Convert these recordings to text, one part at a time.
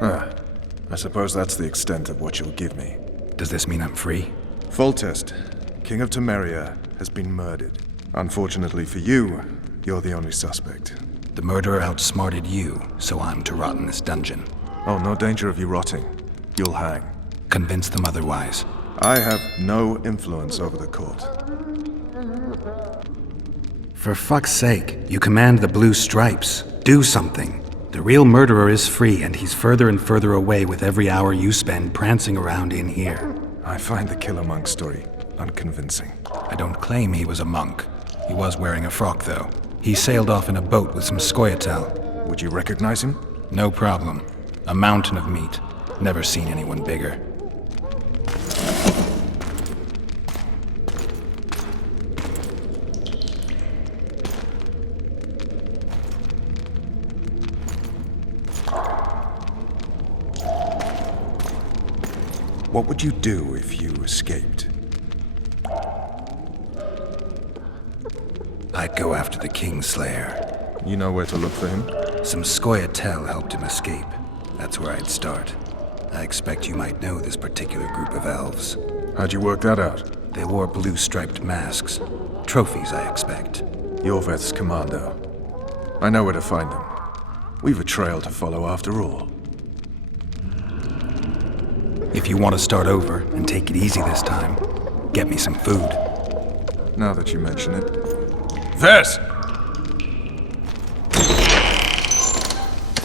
I suppose that's the extent of what you'll give me. Does this mean I'm free? Foltest, King of Temeria, has been murdered. Unfortunately for you, you're the only suspect. The murderer outsmarted you, so I'm to rot in this dungeon. Oh, no danger of you rotting. You'll hang. Convince them otherwise. I have no influence over the court. For fuck's sake, you command the blue stripes. Do something. The real murderer is free, and he's further and further away with every hour you spend prancing around in here. I find the Killer Monk story unconvincing. I don't claim he was a monk. He was wearing a frock, though. He sailed off in a boat with some scoia'tael. Would you recognize him? No problem. A mountain of meat. Never seen anyone bigger. What would you do if you escaped? I'd go after the Kingslayer. You know where to look for him? Some scoia'tael helped him escape. That's where I'd start. I expect you might know this particular group of elves. How'd you work that out? They wore blue-striped masks. Trophies, I expect. Yorveth's commando. I know where to find them. We've a trail to follow after all. If you want to start over and take it easy this time, get me some food. Now that you mention it. Ves!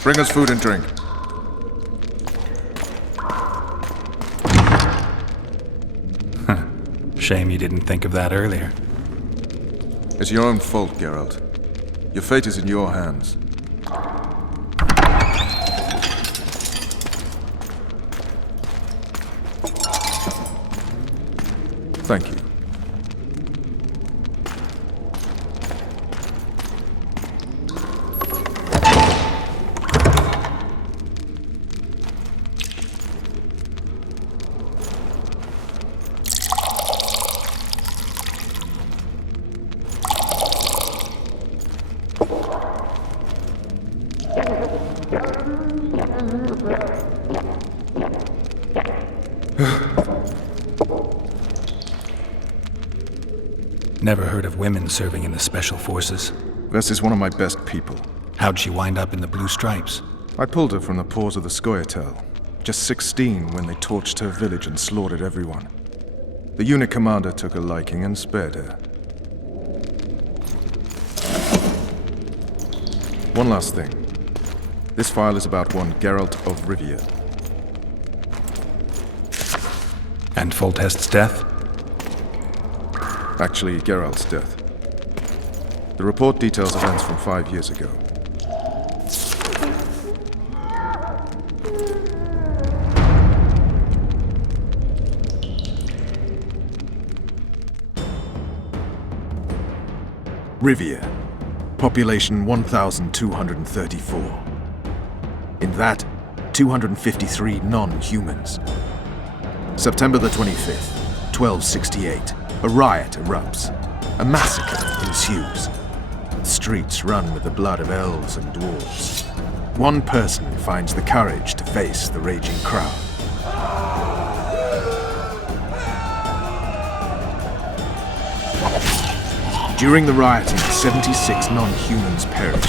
Bring us food and drink. Shame you didn't think of that earlier. It's your own fault, Geralt. Your fate is in your hands. Thank you. Never heard of women serving in the Special Forces. Ves is one of my best people. How'd she wind up in the blue stripes? I pulled her from the paws of the scoia'tael. Just 16 when they torched her village and slaughtered everyone. The unit commander took a liking and spared her. One last thing. This file is about one Geralt of Rivia. And Foltest's death? Actually, Geralt's death. The report details events from 5 years ago. Rivia. Population 1,234. In that, 253 non-humans. September the 25th, 1268. A riot erupts. A massacre ensues. The streets run with the blood of elves and dwarves. One person finds the courage to face the raging crowd. During the rioting, 76 non-humans perish,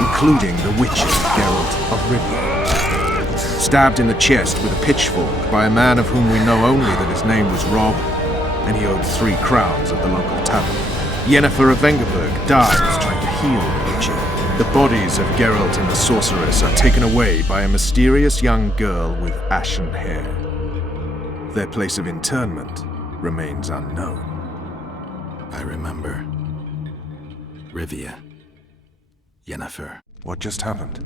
including the Witcher Geralt of Rivia. Stabbed in the chest with a pitchfork by a man of whom we know only that his name was Rob, and he owed 3 crowns at the local tavern. Yennefer of Vengerberg dies trying to heal the Witcher. The bodies of Geralt and the sorceress are taken away by a mysterious young girl with ashen hair. Their place of internment remains unknown. I remember. Rivia. Yennefer. What just happened?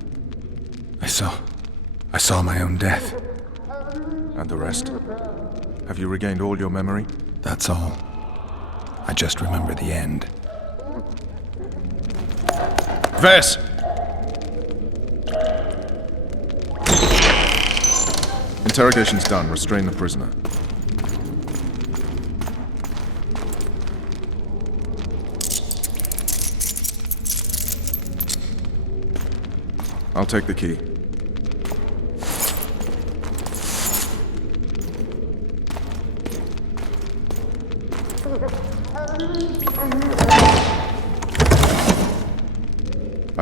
I saw my own death. And the rest? Have you regained all your memory? That's all. I just remember the end. Ves! Interrogation's done. Restrain the prisoner. I'll take the key.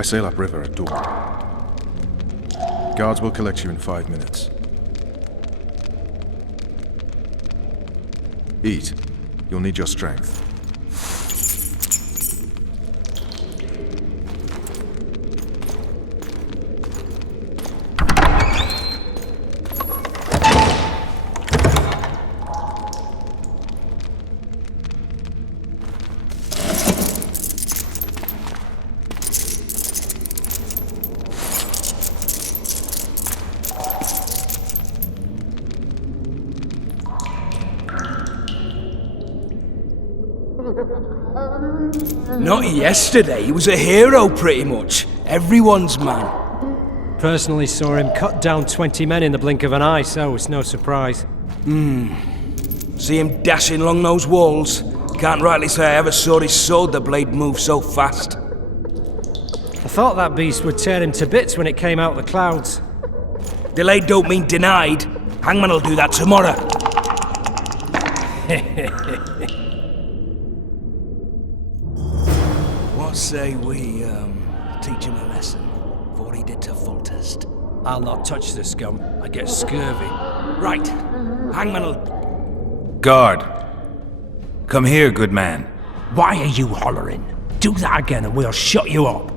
I sail upriver at dawn. Guards will collect you in 5 minutes. Eat. You'll need your strength. Not yesterday, he was a hero pretty much. Everyone's man. Personally saw him cut down 20 men in the blink of an eye, so it's no surprise. See him dashing along those walls. Can't rightly say I ever saw his sword, the blade move so fast. I thought that beast would tear him to bits when it came out of the clouds. Delayed don't mean denied. Hangman'll do that tomorrow. What say we, teach him a lesson, before he did to Foltest? I'll not touch the scum. I get scurvy. Right. Hangman'll... Guard! Come here, good man. Why are you hollering? Do that again and we'll shut you up.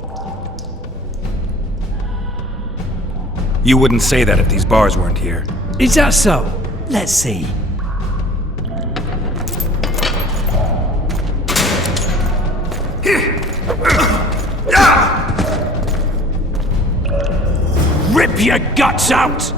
You wouldn't say that if these bars weren't here. Is that so? Let's see. Rip your guts out!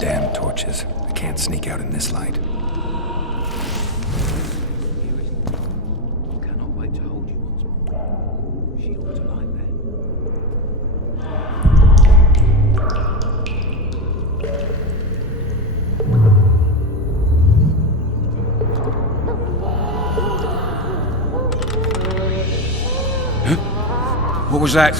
Damn torches. I can't sneak out in this light. Cannot wait to hold you once more. She ought to like that. What was that?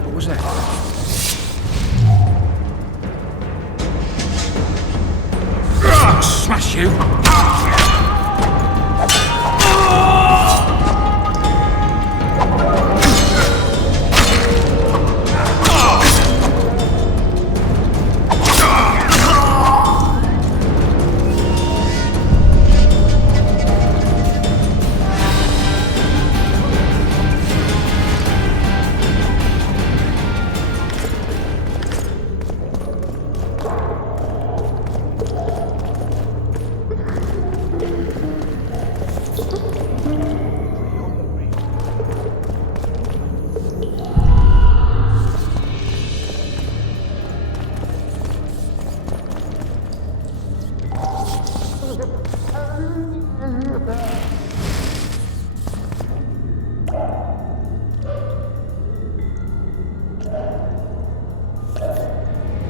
What was that? Smash you!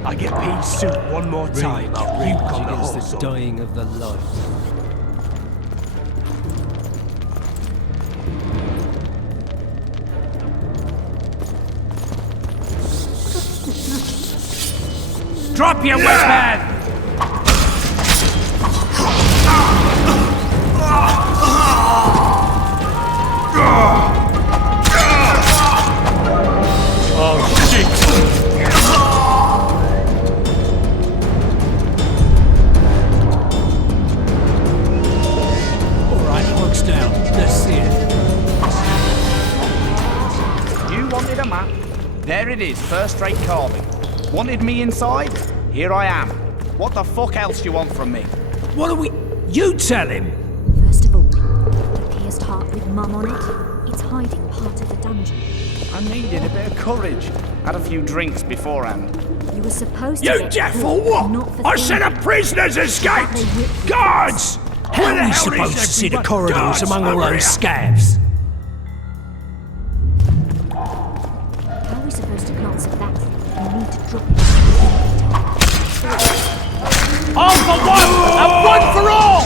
I get paid suit one more time. I'll puke on the whole the dying of the light. Drop your weapon! Oh, shit! Alright, looks down. Let's see it. You wanted a map? There it is, first-rate carving. Wanted me inside? Here I am. What the fuck else do you want from me? What are we... You tell him! First of all, the pierced heart with mum on it. It's hiding part of the dungeon. I needed a bit of courage. Had a few drinks beforehand. You were supposed to You get deaf caught, or not what? for I said things- a prisoner's escaped! Guards! How are we supposed to see the corridors among all those scabs? How are we supposed to glance at that? You need to drop it. All for one, and one for all!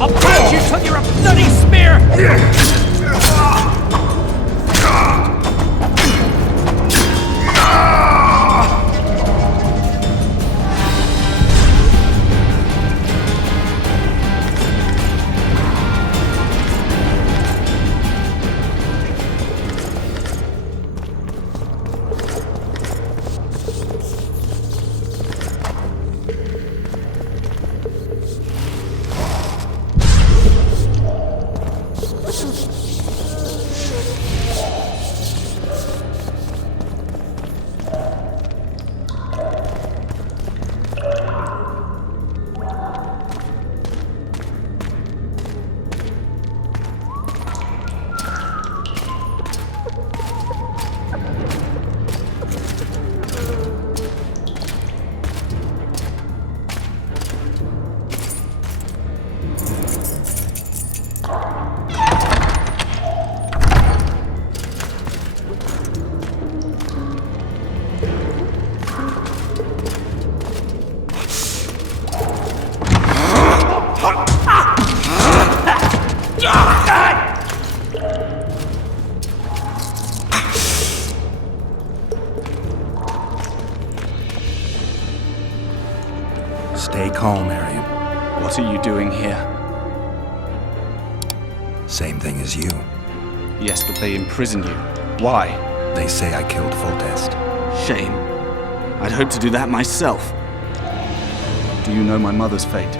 I'll pound you till you're a bloody smear! Stay calm, Arian. What are you doing here? Same thing as you. Yes, but they imprisoned you. Why? They say I killed Foltest. Shame. I'd hoped to do that myself. Do you know my mother's fate?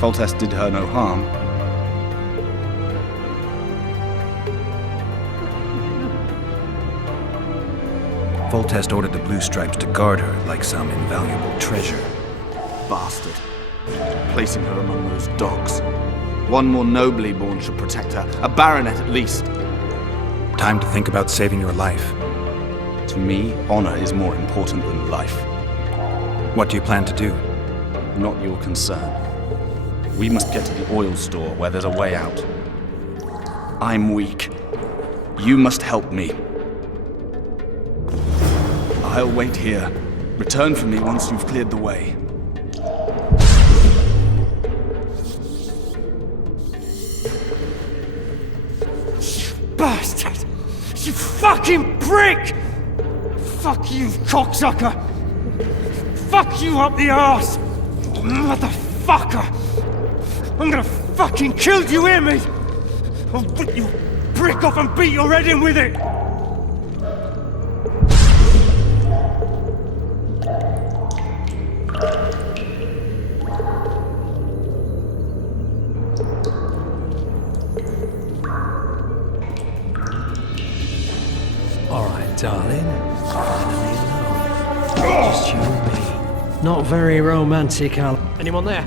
Foltest did her no harm. Foltest ordered the Blue Stripes to guard her like some invaluable treasure. Bastard. Placing her among those dogs. One more nobly born should protect her. A baronet at least. Time to think about saving your life. To me, honor is more important than life. What do you plan to do? Not your concern. We must get to the oil store where there's a way out. I'm weak. You must help me. I'll wait here. Return for me once you've cleared the way. Bastard! You fucking prick! Fuck you, cocksucker! Fuck you up the arse! Motherfucker! I'm gonna fucking kill you, hear me? I'll rip your brick off and beat your head in with it! Alright, darling. Finally alone. Just you and me. Not very romantic, Al. Anyone there?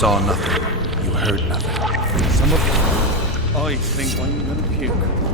saw nothing. You heard nothing. Some of I think I'm gonna puke.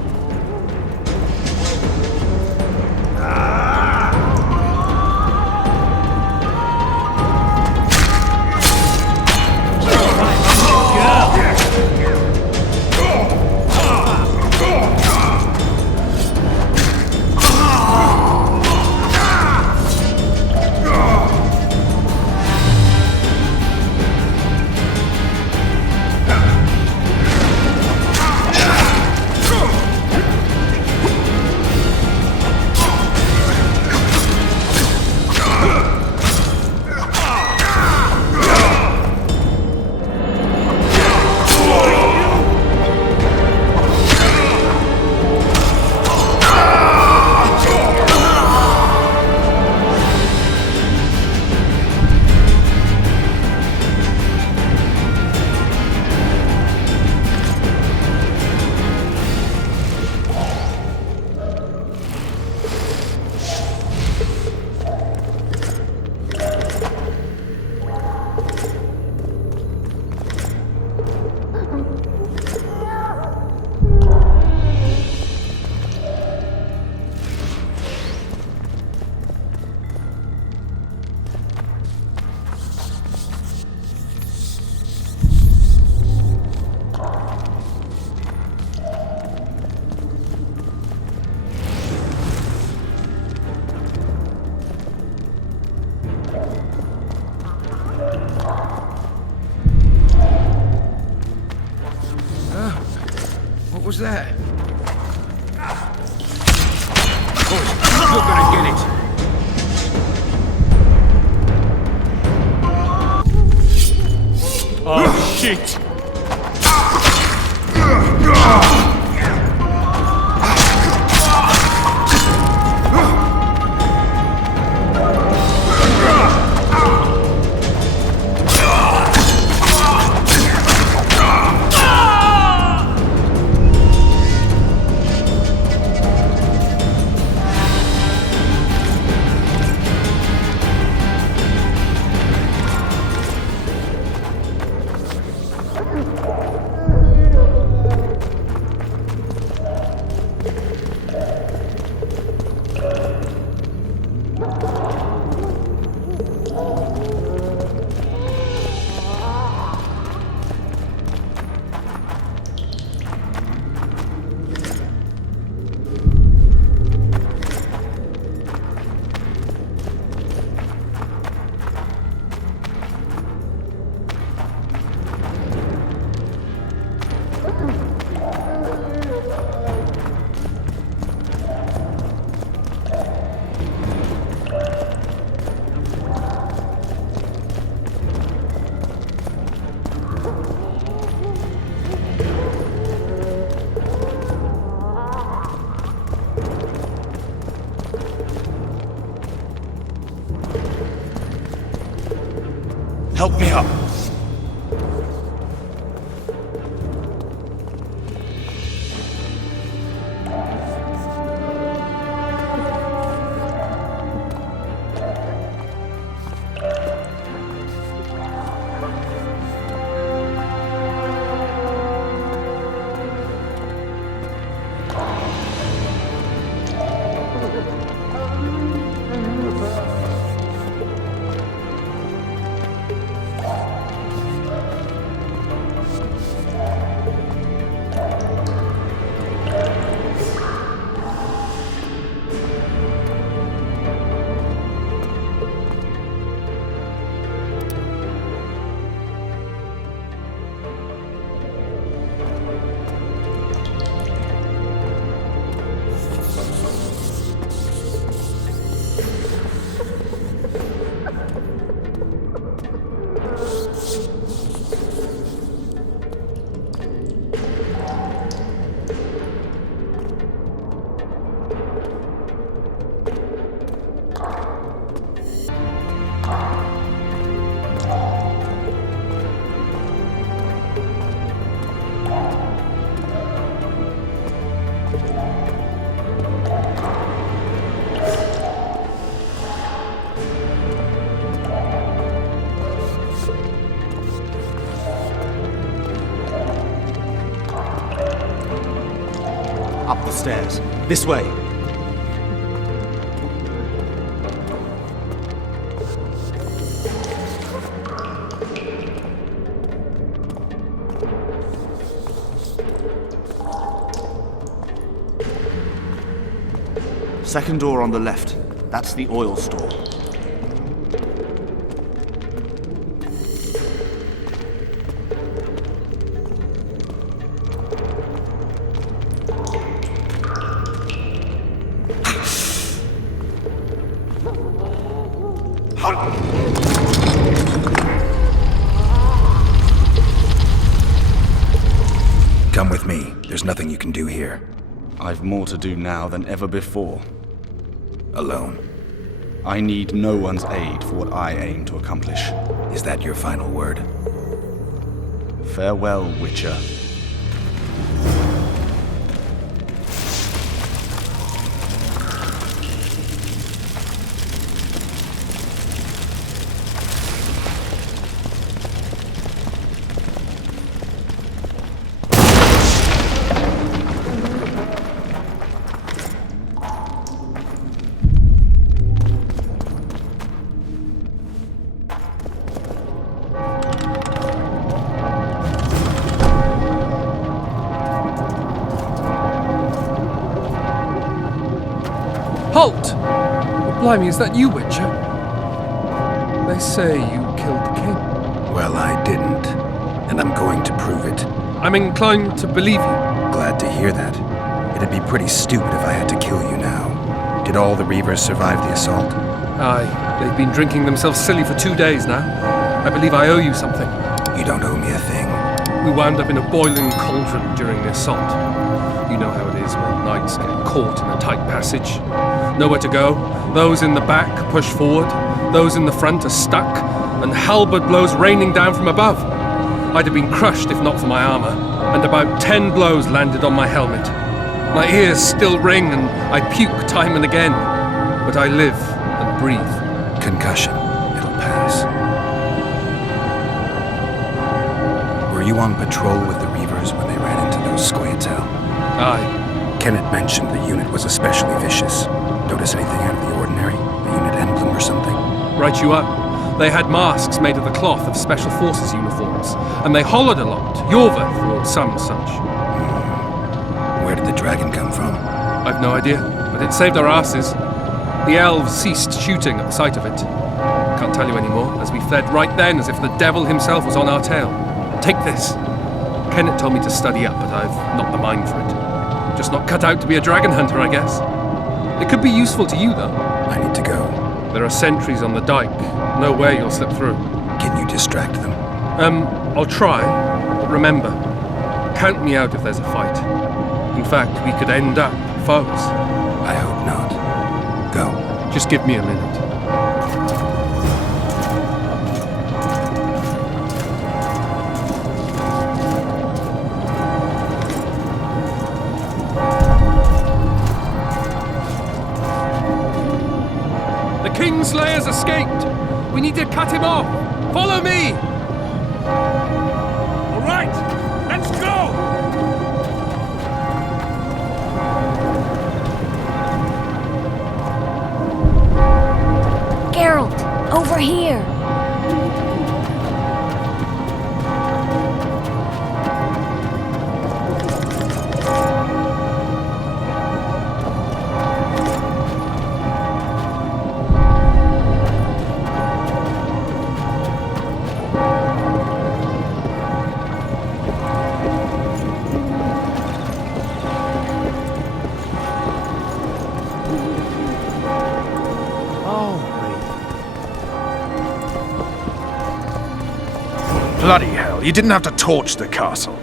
What was that? Boys, you're gonna get it. Oh, shit! Help me up. stairs. This way. Second door on the left. That's the oil store. Come with me. There's nothing you can do here. I've more to do now than ever before. Alone. I need no one's aid for what I aim to accomplish. Is that your final word? Farewell, Witcher. Halt! Blimey, is that you, Witcher? They say you killed the king. Well, I didn't. And I'm going to prove it. I'm inclined to believe you. Glad to hear that. It'd be pretty stupid if I had to kill you now. Did all the Reavers survive the assault? Aye, they've been drinking themselves silly for 2 days now. I believe I owe you something. You don't owe me a thing. We wound up in a boiling cauldron during the assault. You know how it is when knights get caught in a tight passage. Nowhere to go. Those in the back push forward. Those in the front are stuck. And halberd blows raining down from above. I'd have been crushed if not for my armor. And about 10 blows landed on my helmet. My ears still ring and I puke time and again. But I live and breathe. Concussion. It'll pass. Were you on patrol with the Reavers when they ran into those Squayatel? Aye. Kenneth mentioned the unit was especially vicious. Notice anything out of the ordinary? A unit emblem or something? Right you up. They had masks made of the cloth of Special Forces uniforms, and they hollered a lot. Yorva, or some such. Where did the dragon come from? I've no idea, but it saved our asses. The elves ceased shooting at the sight of it. Can't tell you anymore, as we fled right then as if the devil himself was on our tail. Take this. Kenneth told me to study up, but I've not the mind for it. Just not cut out to be a dragon hunter, I guess. It could be useful to you, though. I need to go. There are sentries on the dike. No way you'll slip through. Can you distract them? I'll try. But remember, count me out if there's a fight. In fact, we could end up foes. I hope not. Go. Just give me a minute. Kingslayer's escaped! We need to cut him off! Follow me! All right, let's go! Geralt, over here! Bloody hell, you didn't have to torch the castle.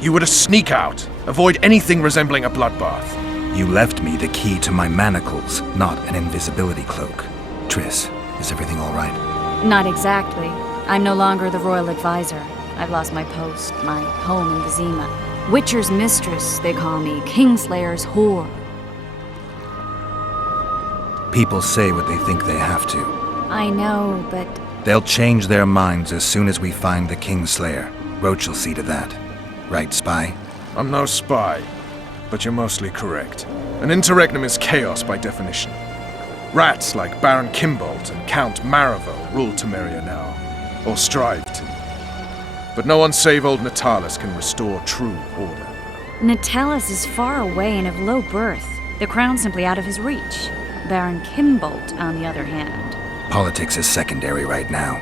You were to sneak out, avoid anything resembling a bloodbath. You left me the key to my manacles, not an invisibility cloak. Triss, is everything all right? Not exactly. I'm no longer the royal advisor. I've lost my post, my home in Vizima. Witcher's mistress, they call me. Kingslayer's whore. People say what they think they have to. I know, but... They'll change their minds as soon as we find the Kingslayer. Roach'll see to that. Right, spy? I'm no spy. but you're mostly correct. An interregnum is chaos by definition. Rats like Baron Kimbolt and Count Maravel rule Temeria now, or strive to. But no one save old Natalis can restore true order. Natalis is far away and of low birth. The crown's simply out of his reach. Baron Kimbolt, on the other hand. Politics is secondary right now.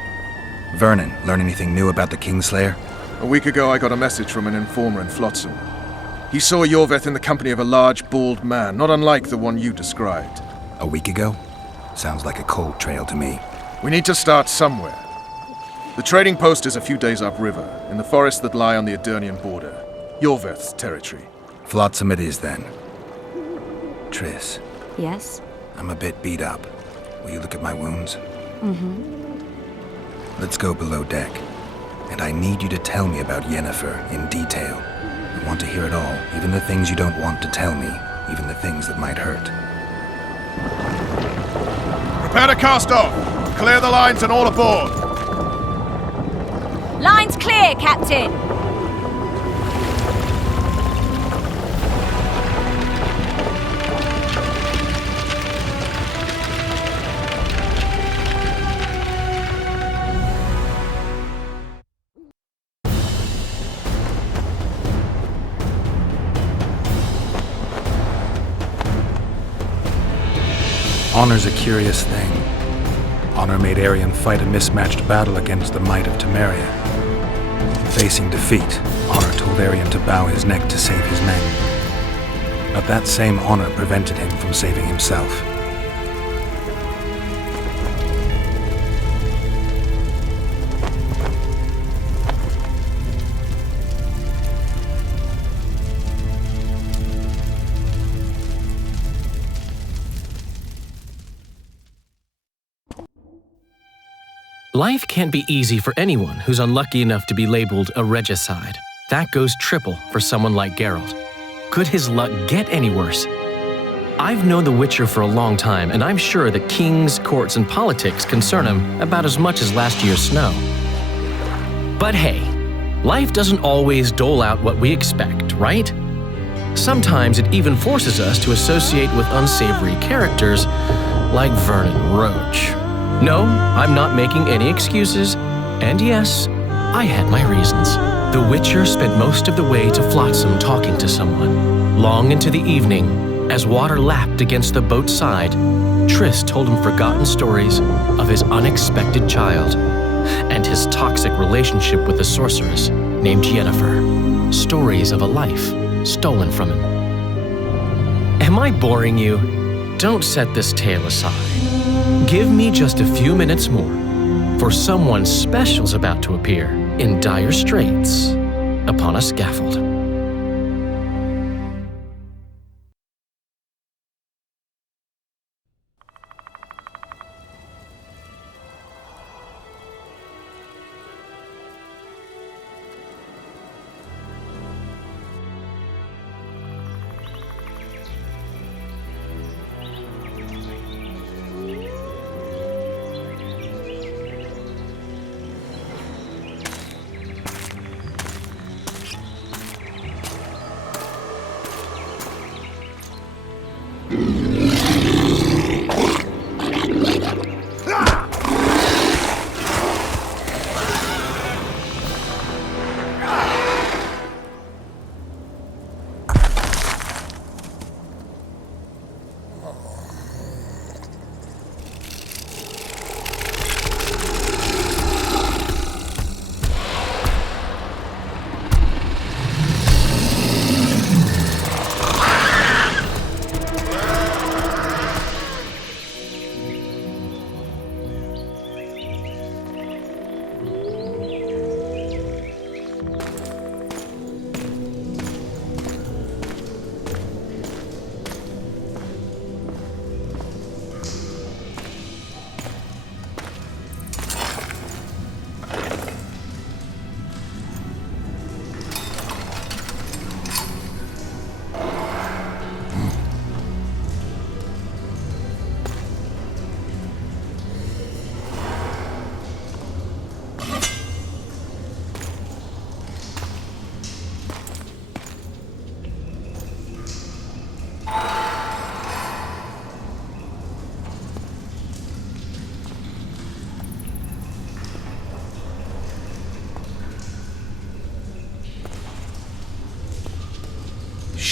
Vernon, learn anything new about the Kingslayer? A week ago I got a message from an informer in Flotsam. He saw Yorveth in the company of a large, bald man, not unlike the one you described. A week ago? Sounds like a cold trail to me. We need to start somewhere. The trading post is a few days upriver, in the forests that lie on the Adernian border. Yorveth's territory. Flotsam it is, then. Triss, Yes? I'm a bit beat up. Will you look at my wounds? Mm-hmm. Let's go below deck. And I need you to tell me about Yennefer in detail. I want to hear it all, even the things you don't want to tell me, even the things that might hurt. Prepare to cast off! Clear the lines and all aboard! Lines clear, Captain! Honor's a curious thing. Honor made Arion fight a mismatched battle against the might of Temeria. Facing defeat, Honor told Arion to bow his neck to save his men. But that same honor prevented him from saving himself. Life can't be easy for anyone who's unlucky enough to be labeled a regicide. That goes triple for someone like Geralt. Could his luck get any worse? I've known the Witcher for a long time, and I'm sure that kings, courts, and politics concern him about as much as last year's snow. But hey, life doesn't always dole out what we expect, right? Sometimes it even forces us to associate with unsavory characters like Vernon Roach. No, I'm not making any excuses, and yes, I had my reasons. The Witcher spent most of the way to Flotsam talking to someone. Long into the evening, as water lapped against the boat's side, Triss told him forgotten stories of his unexpected child and his toxic relationship with a sorceress named Yennefer. Stories of a life stolen from him. Am I boring you? Don't set this tale aside. Give me just a few minutes more, for someone special's about to appear in dire straits upon a scaffold.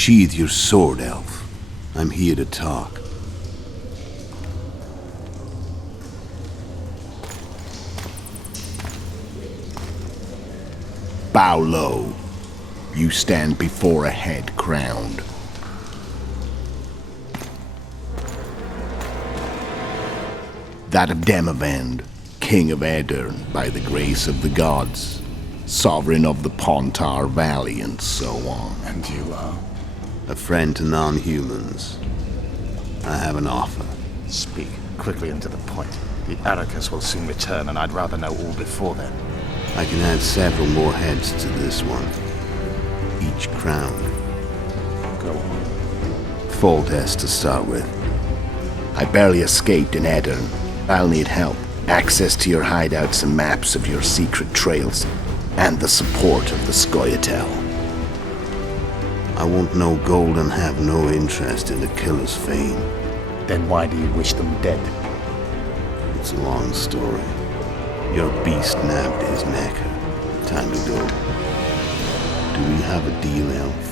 Sheathe your sword, elf. I'm here to talk. Bow low. You stand before a head crowned. That of Demavend, king of Aedirn by the grace of the gods, sovereign of the Pontar Valley, and so on. And you are? A friend to non-humans. I have an offer. Speak quickly and to the point. The Arrakis will soon return, and I'd rather know all before then. I can add several more heads to this one. Each crowned. Go on. Foltest to start with. I barely escaped in Aedirn. I'll need help. Access to your hideouts and maps of your secret trails. And the support of the Scoia'tael. I want no gold and have no interest in the killer's fame. Then why do you wish them dead? It's a long story. Your beast nabbed his neck. Time to go. Do we have a deal, elf?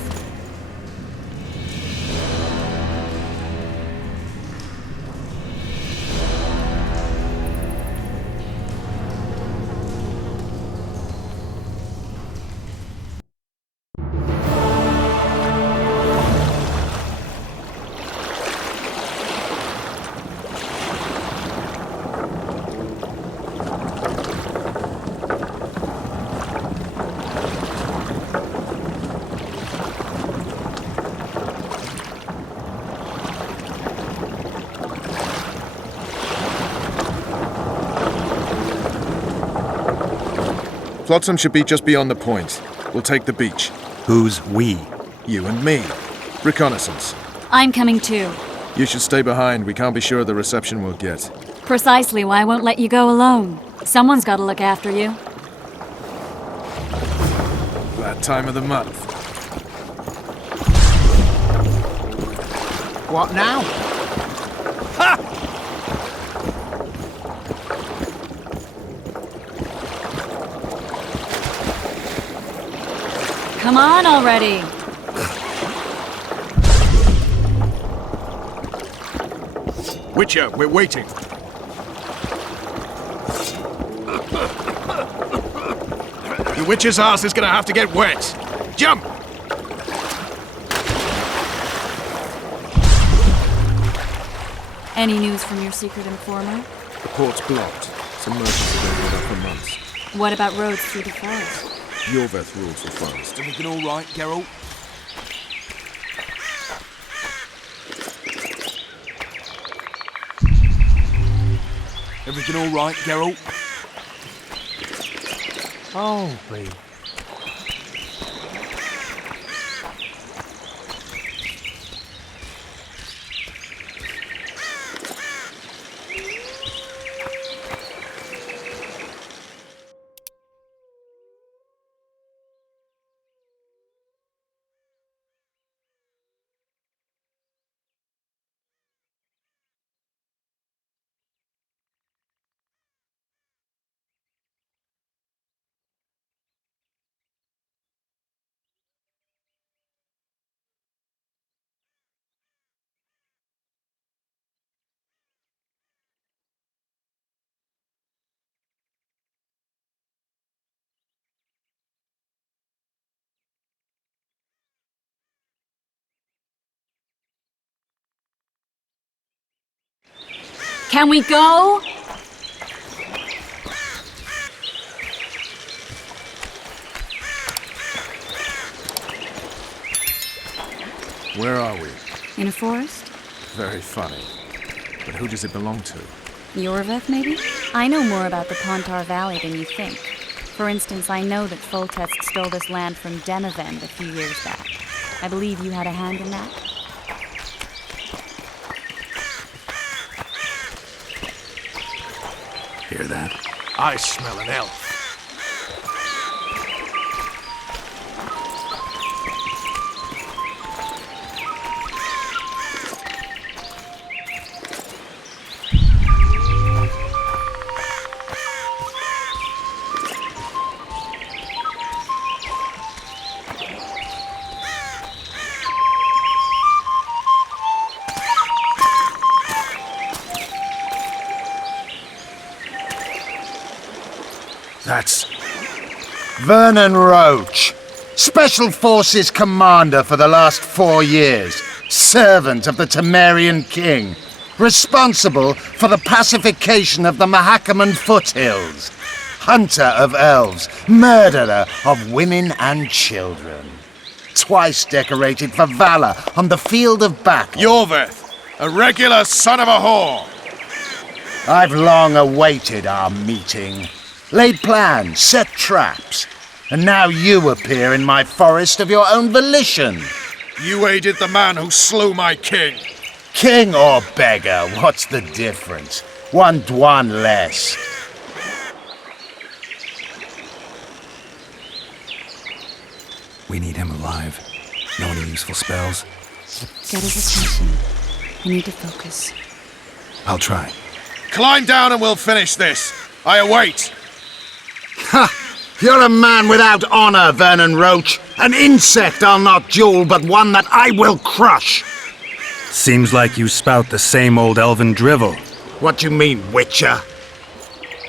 Flotsam should be just beyond the point. We'll take the beach. Who's we? You and me. Reconnaissance. I'm coming too. You should stay behind. We can't be sure of the reception we'll get. Precisely why I won't let you go alone. Someone's got to look after you. That time of the month. What now? Come on already. Witcher, we're waiting. The Witcher's ass is gonna have to get wet. Jump! Any news from your secret informer? The port's blocked. Some merchants have been held up for months. What about roads through the forest? Yorveth rules the forest. Everything all right, Geralt? Everything all right, Geralt? Oh, please. Can we go? Where are we? In a forest? Very funny. But who does it belong to? Yorveth, maybe? I know more about the Pontar Valley than you think. For instance, I know that Foltest stole this land from Demavend a few years back. I believe you had a hand in that? Hear that? I smell an elf. That's... Vernon Roach, Special Forces Commander for the last 4 years, servant of the Temerian King, responsible for the pacification of the Mahakaman foothills, hunter of elves, murderer of women and children. Twice decorated for valor on the field of battle. Yorveth, a regular son of a whore. I've long awaited our meeting. Laid plans, set traps, and now you appear in my forest of your own volition. You aided the man who slew my king. King or beggar, what's the difference? One Dwan less. We need him alive. Know any useful spells? Get his attention. I need to focus. I'll try. Climb down and we'll finish this. I await. Ha! You're a man without honor, Vernon Roach. An insect I'll not duel, but one that I will crush. Seems like you spout the same old elven drivel. What do you mean, Witcher?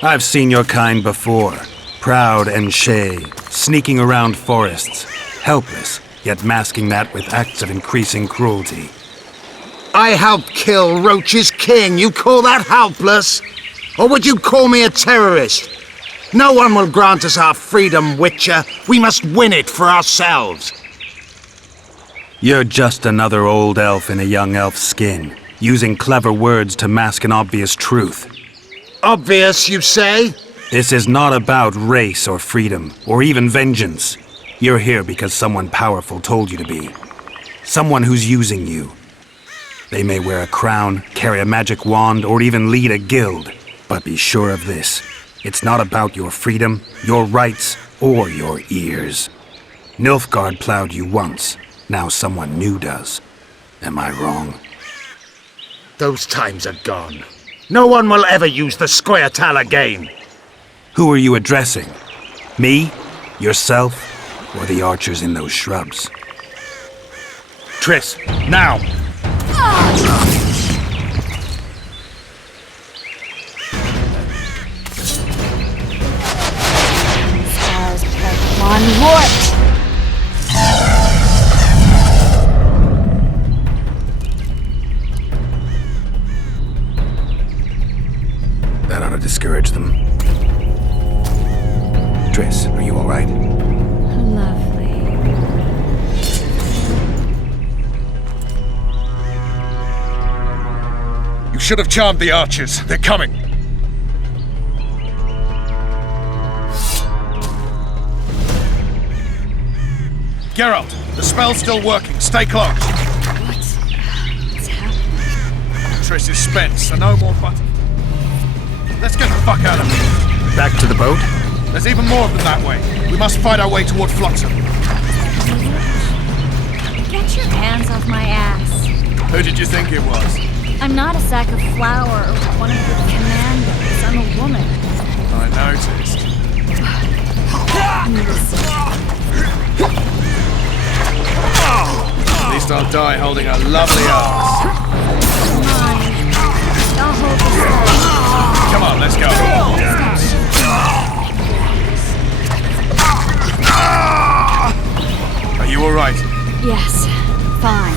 I've seen your kind before. Proud and shay, sneaking around forests. Helpless, yet masking that with acts of increasing cruelty. I helped kill Roach's king. You call that helpless? Or would you call me a terrorist? No one will grant us our freedom, Witcher. We must win it for ourselves. You're just another old elf in a young elf's skin, using clever words to mask an obvious truth. Obvious, you say? This is not about race or freedom, or even vengeance. You're here because someone powerful told you to be. Someone who's using you. They may wear a crown, carry a magic wand, or even lead a guild. But be sure of this. It's not about your freedom, your rights, or your ears. Nilfgaard plowed you once. Now someone new does. Am I wrong? Those times are gone. No one will ever use the Scoia'tael again. Who are you addressing? Me? Yourself? Or the archers in those shrubs? Triss, now! Stars like one warped. That ought to discourage them. Triss, are you all right? Lovely. You should have charmed the archers. They're coming. Geralt, the spell's still working. Stay close. What's happening? Triss is spent, so no more butter. Let's get the fuck out of here. Back to the boat? There's even more of them that way. We must fight our way toward Flotsam. Get your hands off my ass. Who did you think it was? I'm not a sack of flour or one of your commandos. I'm a woman. I noticed. At least I'll die holding a lovely ass. I'll hold this. Come on, let's go. Are you alright? Yes, fine.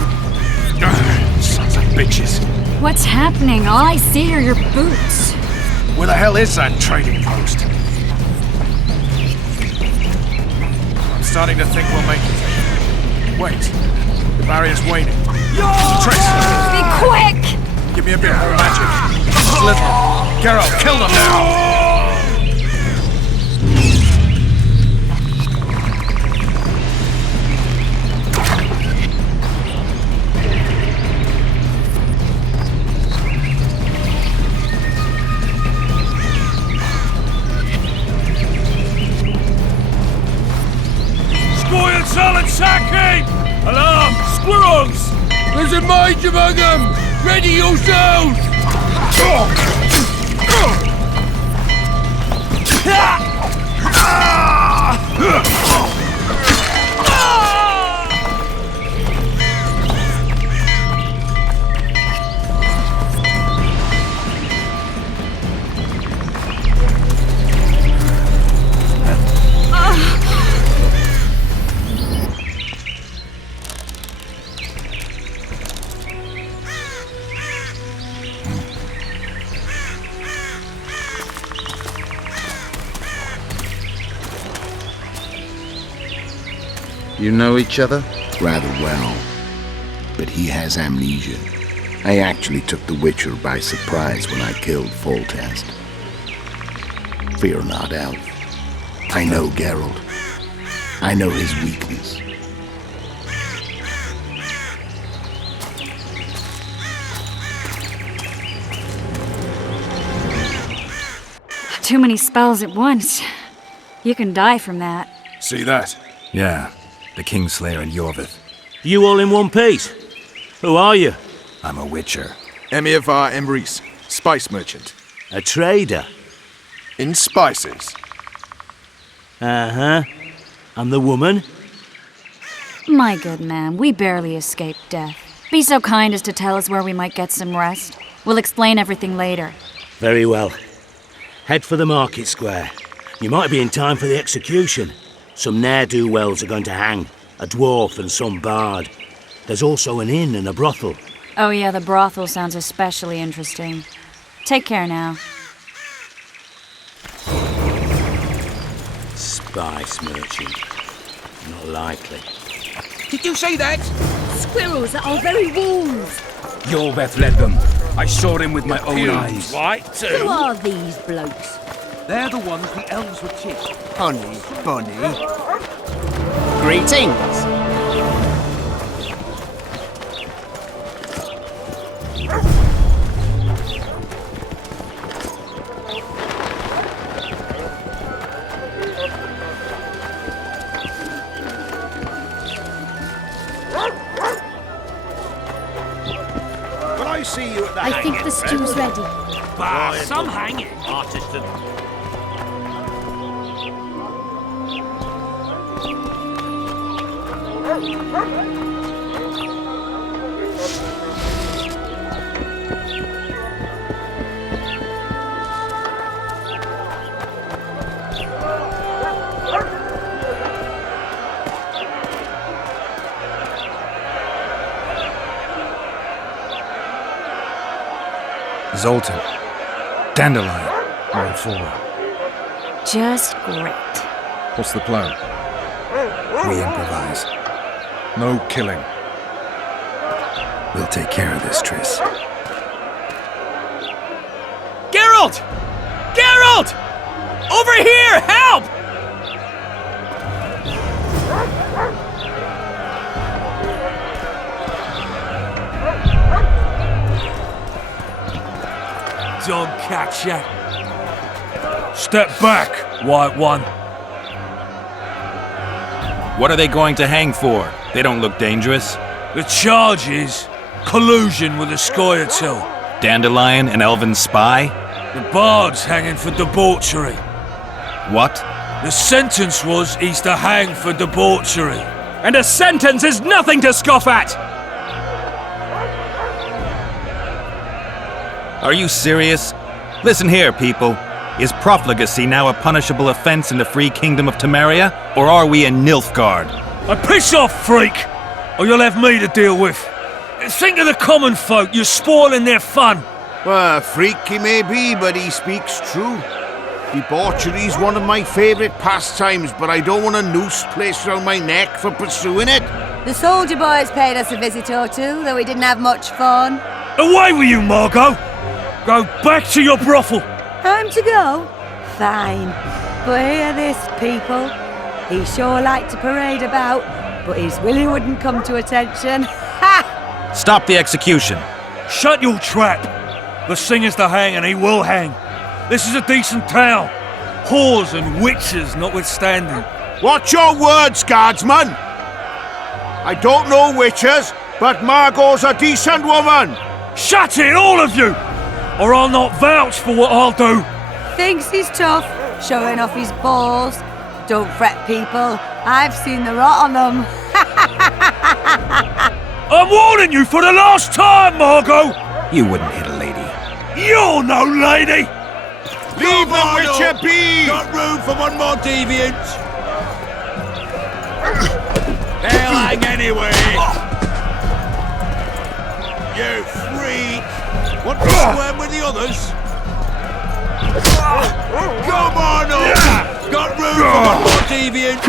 Sons of bitches. What's happening? All I see are your boots. Where the hell is that trading post? I'm starting to think we'll make it. Wait, the barrier's waning. Triss! Be quick! Give me a bit more magic. Just a little. Geralt, kill them now! Saki! Alarm! Squirrels! There's a mage among them! Ready yourselves! You know each other? Rather well. But he has amnesia. I actually took the Witcher by surprise when I killed Foltest. Fear not, Elf. I know Geralt. I know his weakness. Too many spells at once. You can die from that. See that? Yeah, the Kingslayer and Yorvith. You all in one piece? Who are you? I'm a Witcher. Emir var Emrys, spice merchant. A trader? In spices. Uh-huh. And the woman? My good man, we barely escaped death. Be so kind as to tell us where we might get some rest. We'll explain everything later. Very well. Head for the market square. You might be in time for the execution. Some ne'er-do-wells are going to hang. A dwarf and some bard. There's also an inn and a brothel. Oh yeah, the brothel sounds especially interesting. Take care now. Spice merchant. Not likely. Did you say that? Squirrels at our very walls. Yorvith led them. I saw him with my own eyes. Right, Who are these blokes? They're the ones the elves would chase. Honey, bunny. Greetings. I think the stew's ready. Bah, some hanging. Artisan. Zoltan. Dandelion. Roll forward. Just great. What's the plan? We improvise. No killing. We'll take care of this, Triss. Geralt! Geralt! Over here! Help! Don't catch ya. Step back, White One. What are they going to hang for? They don't look dangerous. The charge is collusion with the Scoia'tael. Dandelion, an elven spy? The bard's hanging for debauchery. What? The sentence was he's to hang for debauchery. And a sentence is nothing to scoff at! Are you serious? Listen here, people. Is profligacy now a punishable offense in the free kingdom of Temeria? Or are we in Nilfgaard? Piss off, freak! Or you'll have me to deal with. Think of the common folk, you're spoiling their fun. Well, a freak he may be, but he speaks true. Debauchery's one of my favourite pastimes, but I don't want a noose placed around my neck for pursuing it. The soldier boys paid us a visit or two, though we didn't have much fun. Away with you, Margot! Go back to your brothel! Time to go? Fine. But hear this, people. He sure liked to parade about, but his willy wouldn't come to attention. Ha! Stop the execution. Shut your trap! The singer's to hang and he will hang. This is a decent town. Whores and witches notwithstanding. Watch your words, guardsman! I don't know witches, but Margot's a decent woman! Shut it, all of you! Or I'll not vouch for what I'll do. Thinks he's tough, showing off his balls. Don't fret, people. I've seen the rot on them. I'm warning you for the last time, Margot! You wouldn't hit a lady. You're no lady! Leave the witcher be! Got room for one more deviant. They'll hang anyway. You freak! Want to squirm with the others? Come on up! Got room for one more deviant.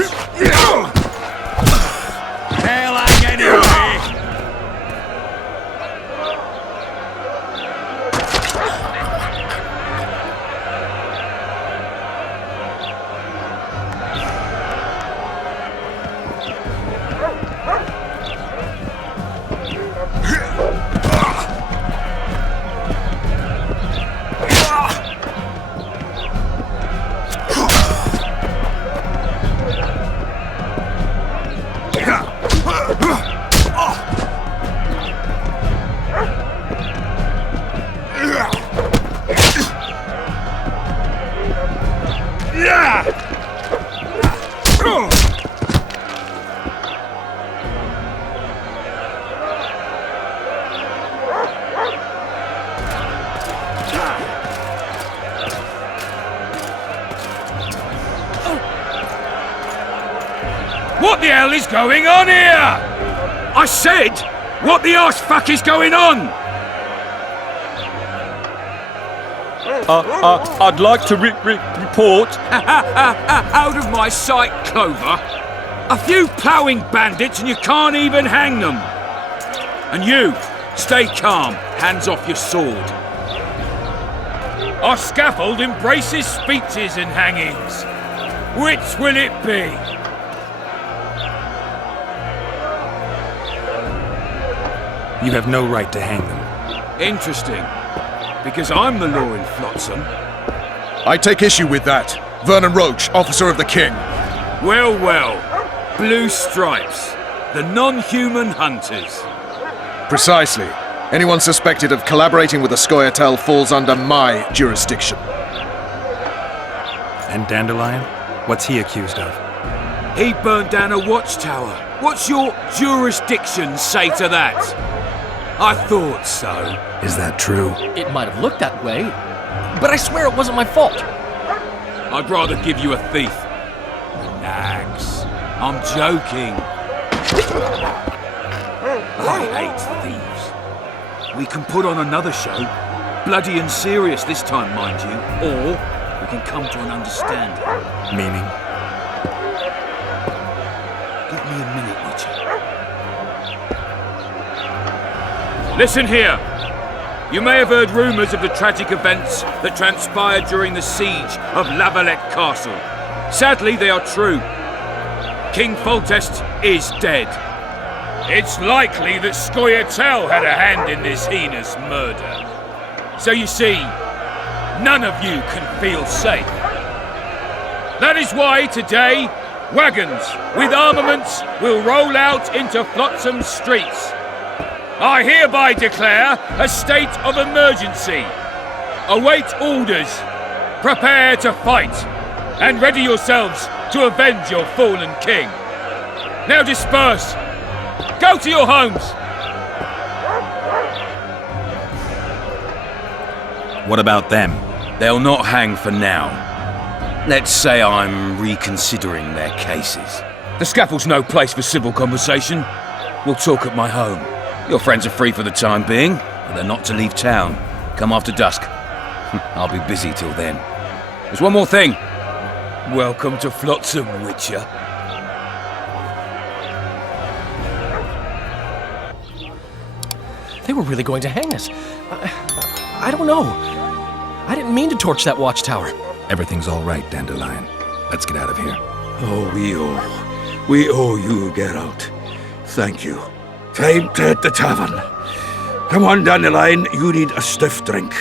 What the hell is going on here? I said, what the arse fuck is going on? I'd like to report. Out of my sight, Clover. A few ploughing bandits and you can't even hang them. And you, stay calm, hands off your sword. Our scaffold embraces speeches and hangings. Which will it be? You have no right to hang them. Interesting. Because I'm the law in Flotsam. I take issue with that. Vernon Roach, officer of the king. Well, well. Blue stripes. The non-human hunters. Precisely. Anyone suspected of collaborating with the Scoia'tael falls under my jurisdiction. And Dandelion? What's he accused of? He burned down a watchtower. What's your jurisdiction say to that? I thought so. Is that true? It might have looked that way, but I swear it wasn't my fault. I'd rather give you a thief. Relax. I'm joking. I hate thieves. We can put on another show. Bloody and serious this time, mind you. Or we can come to an understanding. Meaning? Give me a minute, Witcher. Listen here. You may have heard rumours of the tragic events that transpired during the siege of Lavalette Castle. Sadly, they are true. King Foltest is dead. It's likely that Scoia'tael had a hand in this heinous murder. So you see, none of you can feel safe. That is why today, wagons with armaments will roll out into Flotsam's streets. I hereby declare a state of emergency. Await orders. Prepare to fight. And ready yourselves to avenge your fallen king. Now disperse. Go to your homes. What about them? They'll not hang for now. Let's say I'm reconsidering their cases. The scaffold's no place for civil conversation. We'll talk at my home. Your friends are free for the time being, but they're not to leave town. Come after dusk. I'll be busy till then. There's one more thing. Welcome to Flotsam, Witcher. They were really going to hang us. I don't know. I didn't mean to torch that watchtower. Everything's all right, Dandelion. Let's get out of here. Oh, we owe you, Geralt. Thank you. Time to hit the tavern. Come on, Dandelion, you need a stiff drink.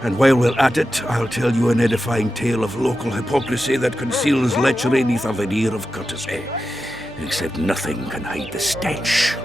And while we're at it, I'll tell you an edifying tale of local hypocrisy that conceals lechery neath a veneer of courtesy. Except nothing can hide the stench.